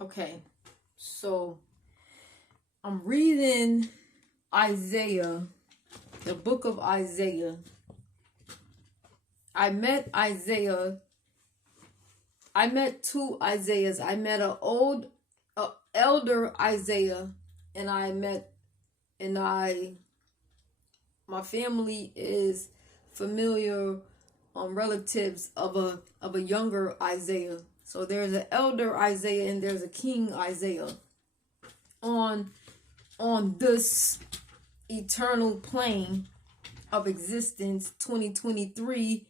Okay, so I'm reading Isaiah, the book of Isaiah. I met two Isaiahs. I met elder Isaiah, and my family is familiar, relatives of a younger Isaiah. So there's an elder Isaiah and there's a king Isaiah on this eternal plane of existence, 2023,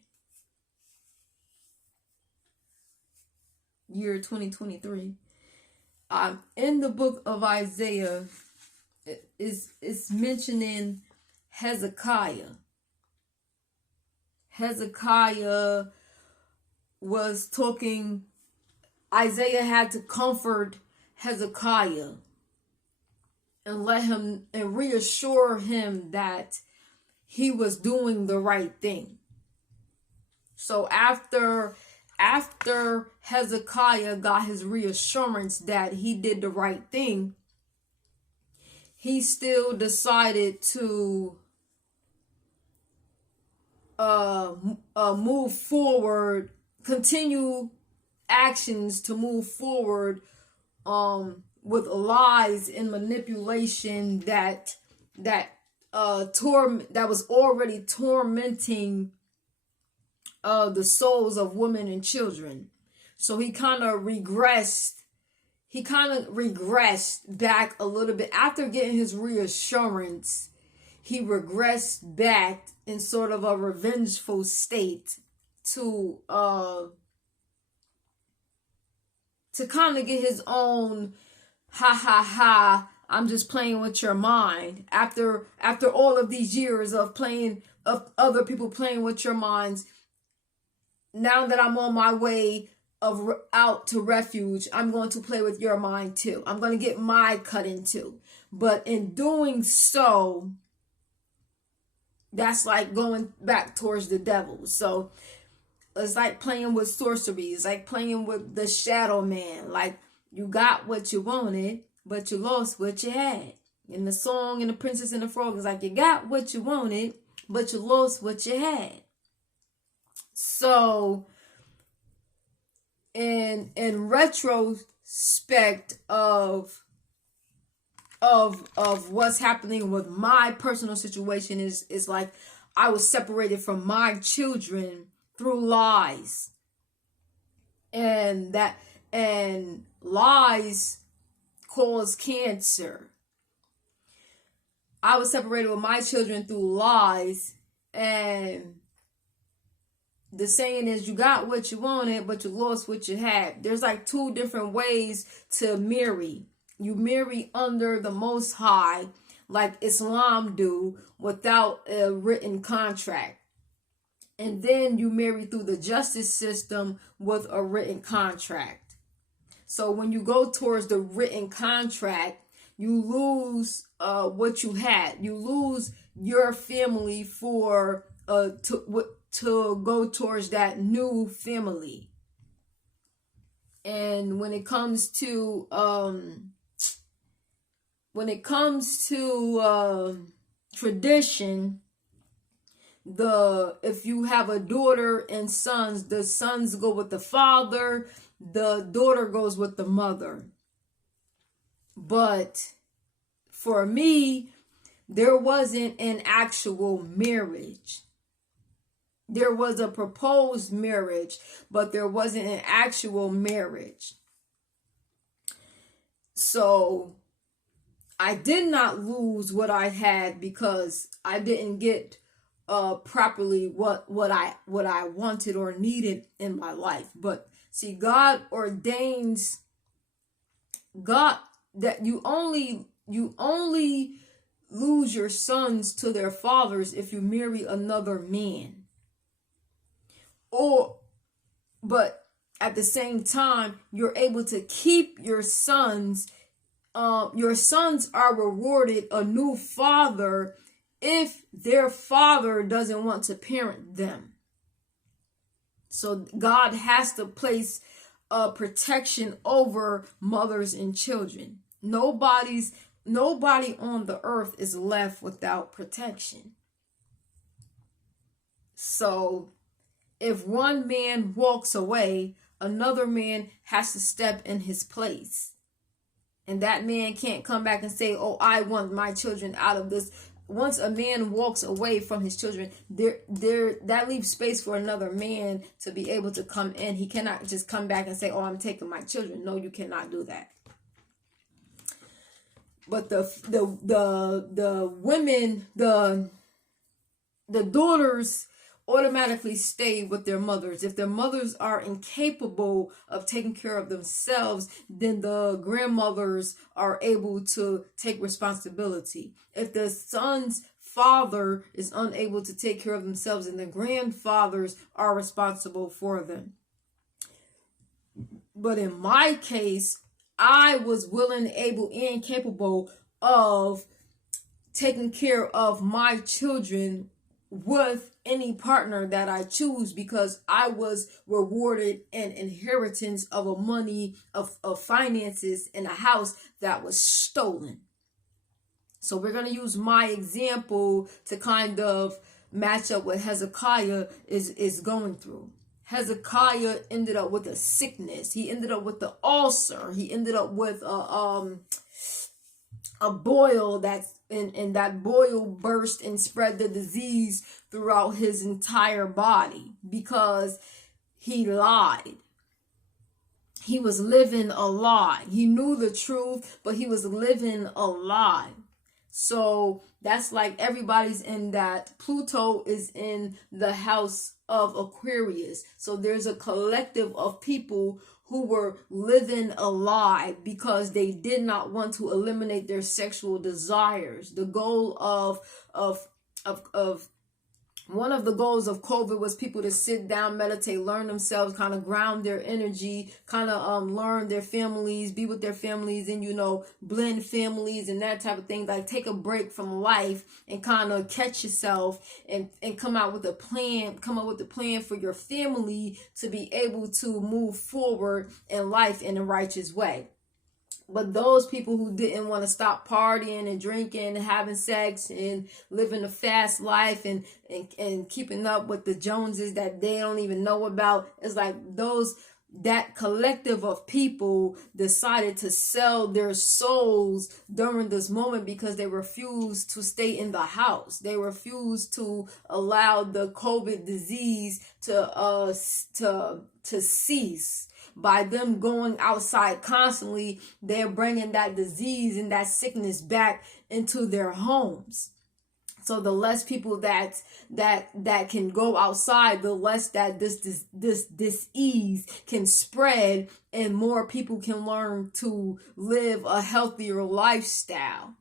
year 2023. In the book of Isaiah, it's mentioning Hezekiah. Hezekiah was talking. Isaiah had to comfort Hezekiah and reassure him that he was doing the right thing. So after Hezekiah got his reassurance that he did the right thing, he still decided to move forward, continue actions to move forward with lies and manipulation that was already tormenting the souls of women and children. So he kind of regressed back a little bit after getting his reassurance. He regressed back in sort of a revengeful state to kind of get his own I'm just playing with your mind. After all of these years of other people playing with your minds, now that I'm on my way out to refuge, I'm going to play with your mind too. I'm going to get my cut into. But in doing so, that's like going back towards the devil. So it's like playing with sorcery. It's like playing with the shadow man. Like, you got what you wanted, but you lost what you had. In the song and the Princess and the Frog, it's like, you got what you wanted, but you lost what you had. So in retrospect of what's happening with my personal situation is like, I was separated from my children through lies. And lies cause cancer. I was separated with my children through lies, and the saying is, you got what you wanted, but you lost what you had. There's like two different ways to marry. You marry under the Most High, like Islam do, without a written contract. And then you marry through the justice system with a written contract. So when you go towards the written contract, you lose what you had. You lose your family for to go towards that new family. And when it comes to tradition, if you have a daughter and sons, the sons go with the father, the daughter goes with the mother. But for me, there wasn't an actual marriage. There was a proposed marriage, but there wasn't an actual marriage. So I did not lose what I had because I didn't get properly what I wanted or needed in my life. But see, God ordains that you only lose your sons to their fathers if you marry another man. But at the same time, you're able to keep your sons. Your sons are rewarded a new father if their father doesn't want to parent them. So God has to place protection over mothers and children. Nobody on the earth is left without protection. So if one man walks away, another man has to step in his place. And that man can't come back and say, oh, I want my children out of this. Once a man walks away from his children, that leaves space for another man to be able to come in. He cannot just come back and say, oh, I'm taking my children. No, you cannot do that. But the women, the daughters automatically stay with their mothers. If their mothers are incapable of taking care of themselves, then the grandmothers are able to take responsibility. If the son's father is unable to take care of themselves, then the grandfathers are responsible for them. But in my case, I was willing, able, and capable of taking care of my children with any partner that I choose, because I was rewarded an inheritance of a money of finances in a house that was stolen. So we're going to use my example to kind of match up what Hezekiah is going through. Hezekiah ended up with a sickness. He ended up with the ulcer. He ended up with a boil and that boil burst and spread the disease throughout his entire body because he lied. He was living a lie. He knew the truth, but he was living a lie. So that's like everybody's in that. Pluto is in the house of Aquarius. So there's a collective of people who were living a lie because they did not want to eliminate their sexual desires. The goal of one of the goals of COVID was people to sit down, meditate, learn themselves, kind of ground their energy, kind of learn their families, be with their families, and blend families and that type of thing. Like take a break from life and kind of catch yourself and come up with a plan for your family to be able to move forward in life in a righteous way. But those people who didn't want to stop partying and drinking and having sex and living a fast life and keeping up with the Joneses that they don't even know about, it's like that collective of people decided to sell their souls during this moment because they refused to stay in the house. They refused to allow the COVID disease to cease. By them going outside constantly, they're bringing that disease and that sickness back into their homes. So the less people that can go outside, the less that this disease can spread, and more people can learn to live a healthier lifestyle.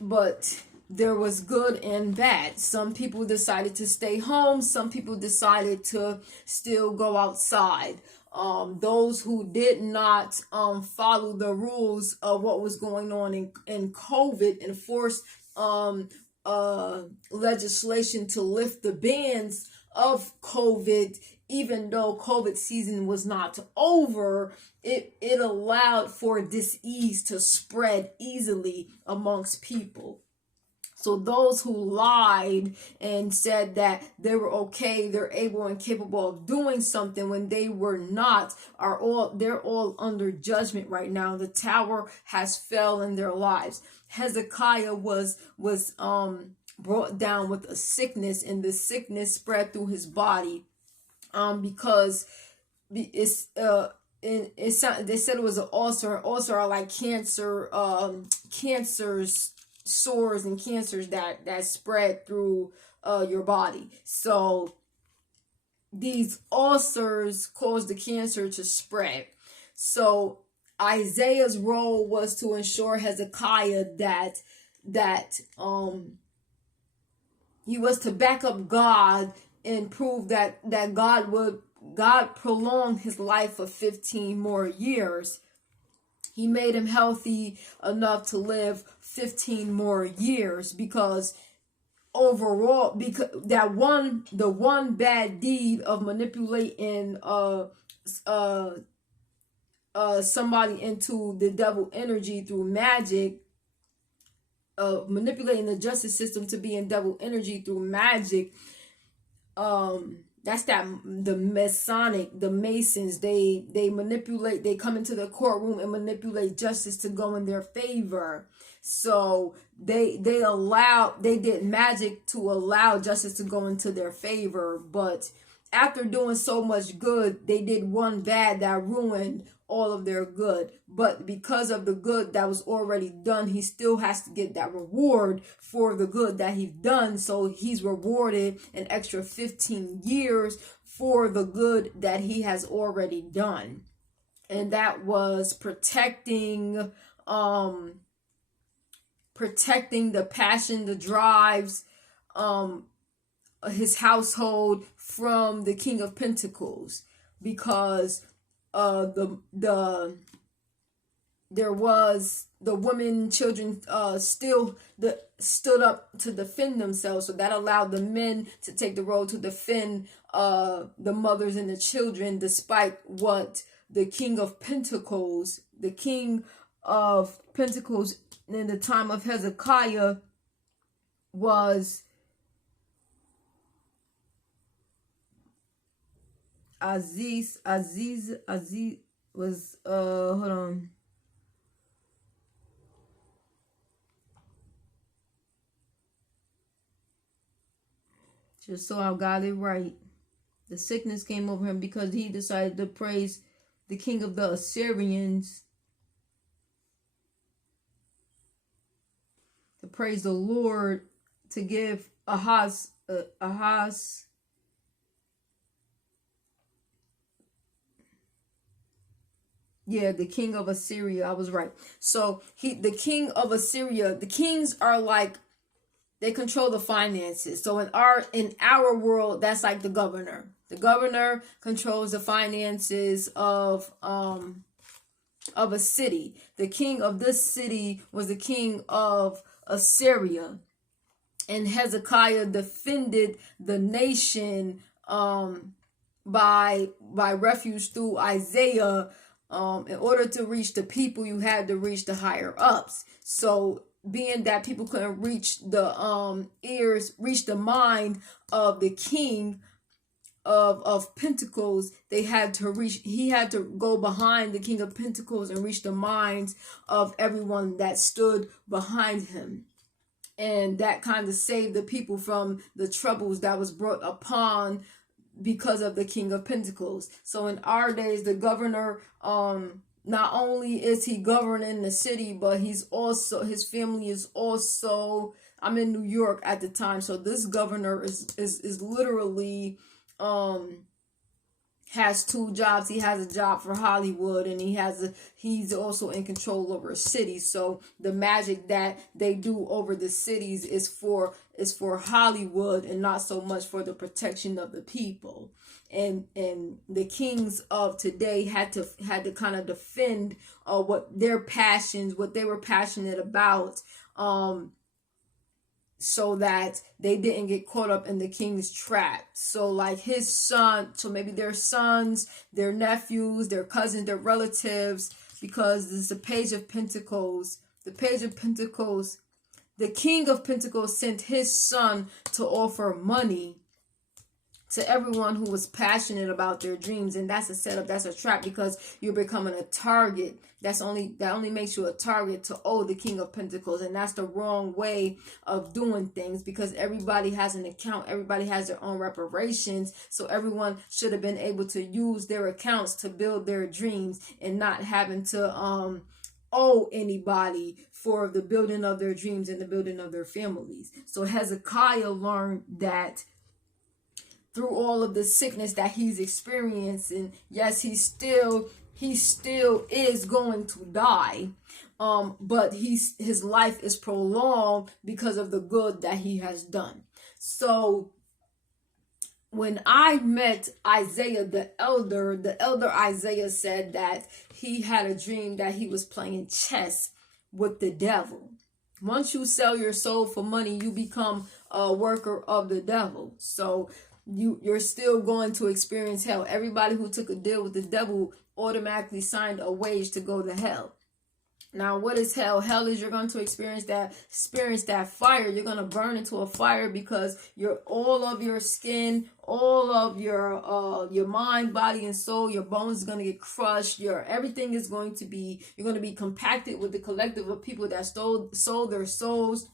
But there was good and bad. Some people decided to stay home. Some people decided to still go outside. Those who did not follow the rules of what was going on in COVID and forced legislation to lift the bans of COVID, even though COVID season was not over, it allowed for disease to spread easily amongst people. So those who lied and said that they were okay, they're able and capable of doing something when they were not, they're all under judgment right now. The tower has fell in their lives. Hezekiah was brought down with a sickness, and the sickness spread through his body because they said it was an ulcer. Ulcer are like cancers. Sores and cancers that spread through your body. So these ulcers cause the cancer to spread. So Isaiah's role was to ensure Hezekiah that he was to back up God and prove that God prolonged his life for 15 more years. He made him healthy enough to live 15 more years because overall, because the one bad deed of manipulating somebody into the devil energy through magic, manipulating the justice system to be in devil energy through magic. That's the Masons, they manipulate, they come into the courtroom and manipulate justice to go in their favor. So they did magic to allow justice to go into their favor. But after doing so much good, they did one bad that ruined all of their good. But because of the good that was already done, he still has to get that reward for the good that he's done. So he's rewarded an extra 15 years for the good that he has already done. And that was protecting the passion, the drives, his household from the King of Pentacles, because there was the women, children still stood up to defend themselves. So that allowed the men to take the role to defend the mothers and the children, despite what the King of Pentacles in the time of Hezekiah was Aziz was hold on. Just so I got it right. The sickness came over him because he decided to praise the king of the Assyrians, to praise the Lord, to give Ahaz, yeah, the king of Assyria. I was right. So the king of Assyria, the kings are like, they control the finances. So in our world, that's like the governor. The governor controls the finances of a city. The king of this city was the king of Assyria. And Hezekiah defended the nation by refuge through Isaiah. In order to reach the people, you had to reach the higher ups. So being that people couldn't reach the reach the mind of the king of Pentacles, he had to go behind the King of Pentacles and reach the minds of everyone that stood behind him. And that kind of saved the people from the troubles that was brought upon because of the King of Pentacles. So in our days, the governor, not only is he governing the city, but his family is also, I'm in New York at the time, so this governor is literally has two jobs. He has a job for Hollywood, and he's also in control over a city. So the magic that they do over the cities is for Hollywood, and not so much for the protection of the people. And the kings of today had to kind of defend what their passions, what they were passionate about, so that they didn't get caught up in the king's trap. So like his son, so maybe their sons, their nephews, their cousins, their relatives, because this is the Page of Pentacles. The Page of Pentacles, the King of Pentacles sent his son to offer money to everyone who was passionate about their dreams. And that's a setup, that's a trap, because you're becoming a target. That only makes you a target to owe the King of Pentacles. And that's the wrong way of doing things, because everybody has an account, everybody has their own reparations. So everyone should have been able to use their accounts to build their dreams, and not having to owe anybody for the building of their dreams and the building of their families. So Hezekiah learned that through all of the sickness that he's experiencing, yes, he still is going to die, but his life is prolonged because of the good that he has done. So when I met Isaiah the elder Isaiah said that he had a dream that he was playing chess with the devil. Once you sell your soul for money, you become a worker of the devil. So you're still going to experience hell. Everybody who took a deal with the devil automatically signed a wage to go to hell. Now, what is hell? Hell is you're going to experience that fire. You're going to burn into a fire because all of your skin, all of your mind, body, and soul, your bones is going to get crushed. Everything is going to be, you're going to be compacted with the collective of people that sold their souls,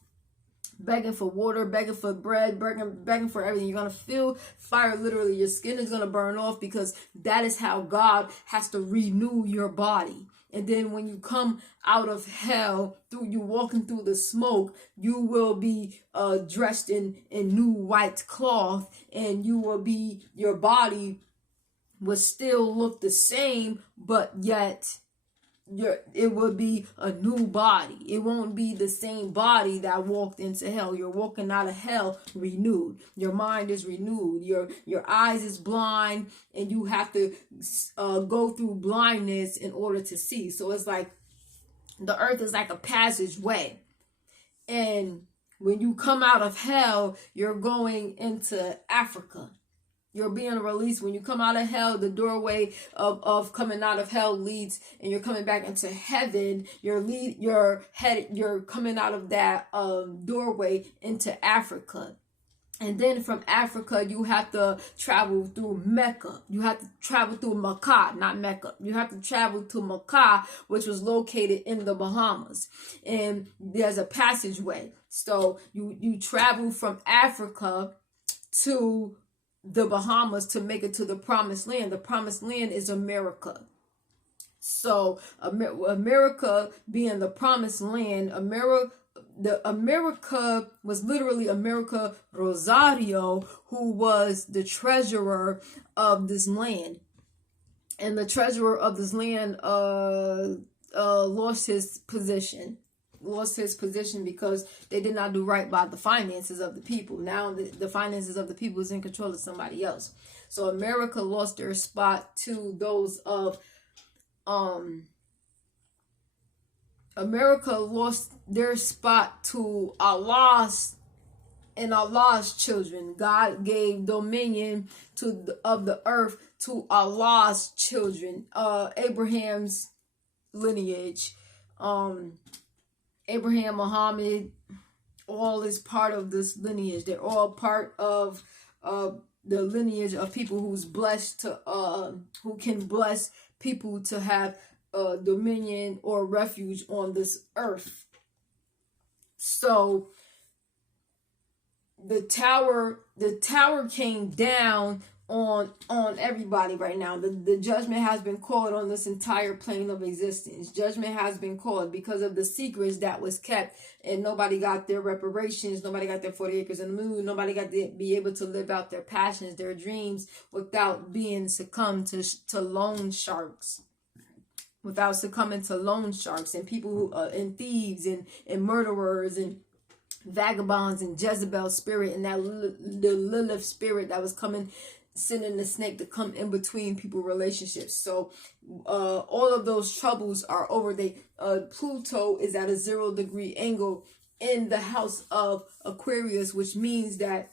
begging for water, begging for bread, begging for everything. You're going to feel fire literally. Your skin is going to burn off because that is how God has to renew your body. And then when you come out of hell, through you walking through the smoke, you will be dressed in new white cloth, and your body will still look the same, but yet it will be a new body. It won't be the same body that walked into hell. You're walking out of hell renewed. Your mind is renewed. Your eyes is blind, and you have to go through blindness in order to see. So it's like the earth is like a passageway, and when you come out of hell, you're going into Africa. You're being released. When you come out of hell, the doorway of coming out of hell leads, and you're coming back into heaven. You're coming out of that doorway into Africa. And then from Africa, you have to travel through Mecca. You have to travel through Makkah, not Mecca. You have to travel to Makkah, which was located in the Bahamas. And there's a passageway. So you travel from Africa to the Bahamas to make it to the promised land. The promised land is America. So America being the promised land, America was literally America Rosario, who was the treasurer of this land. And the treasurer of this land lost his position because they did not do right by the finances of the people. Now the finances of the people is in control of somebody else. So America lost their spot to those of America lost their spot to Allah's children. God gave dominion of the earth to Allah's children. Abraham's lineage. Abraham, Muhammad, all is part of this lineage. They're all part of the lineage of people who's blessed to who can bless people to have dominion or refuge on this earth. So the tower came down on everybody right now. The judgment has been called on this entire plane of existence. Judgment has been called because of the secrets that was kept, and nobody got their reparations. Nobody got their 40 acres in the moon. Nobody got to be able to live out their passions, their dreams, without being succumbed to loan sharks. Without succumbing to loan sharks and people who and thieves and murderers and vagabonds and Jezebel spirit and the Lilith spirit that was coming, sending the snake to come in between people relationships. So all of those troubles are over. Pluto is at a 0-degree angle in the house of Aquarius, which means that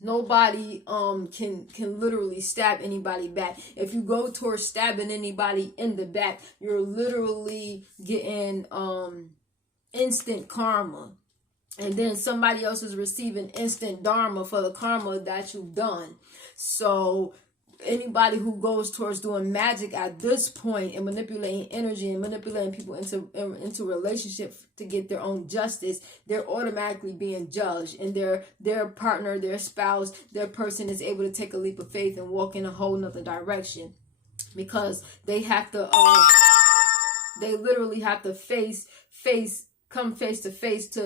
nobody can literally stab anybody back. If you go towards stabbing anybody in the back, you're literally getting instant karma. And then somebody else is receiving instant dharma for the karma that you've done. So anybody who goes towards doing magic at this point and manipulating energy and manipulating people into relationships to get their own justice, they're automatically being judged, and their partner, their spouse, their person is able to take a leap of faith and walk in a whole nother direction, because they have to they literally have to come face to face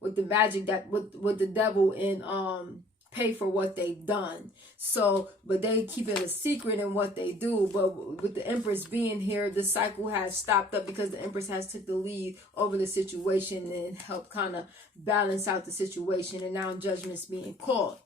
with the magic that with the devil and pay for what they've done. So, but they keep it a secret in what they do. But with the Empress being here, the cycle has stopped up because the Empress has took the lead over the situation and helped kind of balance out the situation. And now Judgment's being called.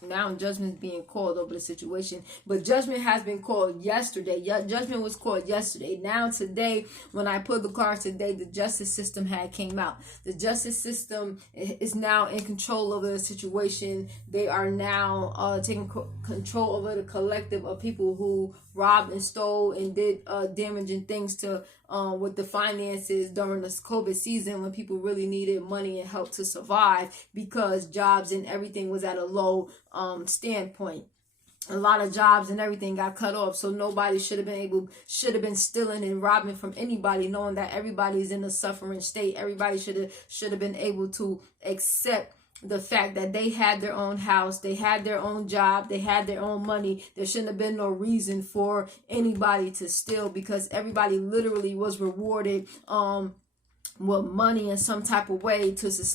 Now judgment being called over the situation, but judgment has been called yesterday. Judgment was called yesterday. Now today, when I pulled the cards today, the justice system had came out. The justice system is now in control over the situation. They are now taking control over the collective of people who robbed and stole and did damaging things to with the finances during this COVID season, when people really needed money and help to survive because jobs and everything was at a low standpoint. A lot of jobs and everything got cut off, so nobody should have been stealing and robbing from anybody, knowing that everybody's in a suffering state. Everybody should have been able to accept the fact that they had their own house, they had their own job, they had their own money. There shouldn't have been no reason for anybody to steal, because everybody literally was rewarded with money in some type of way to sustain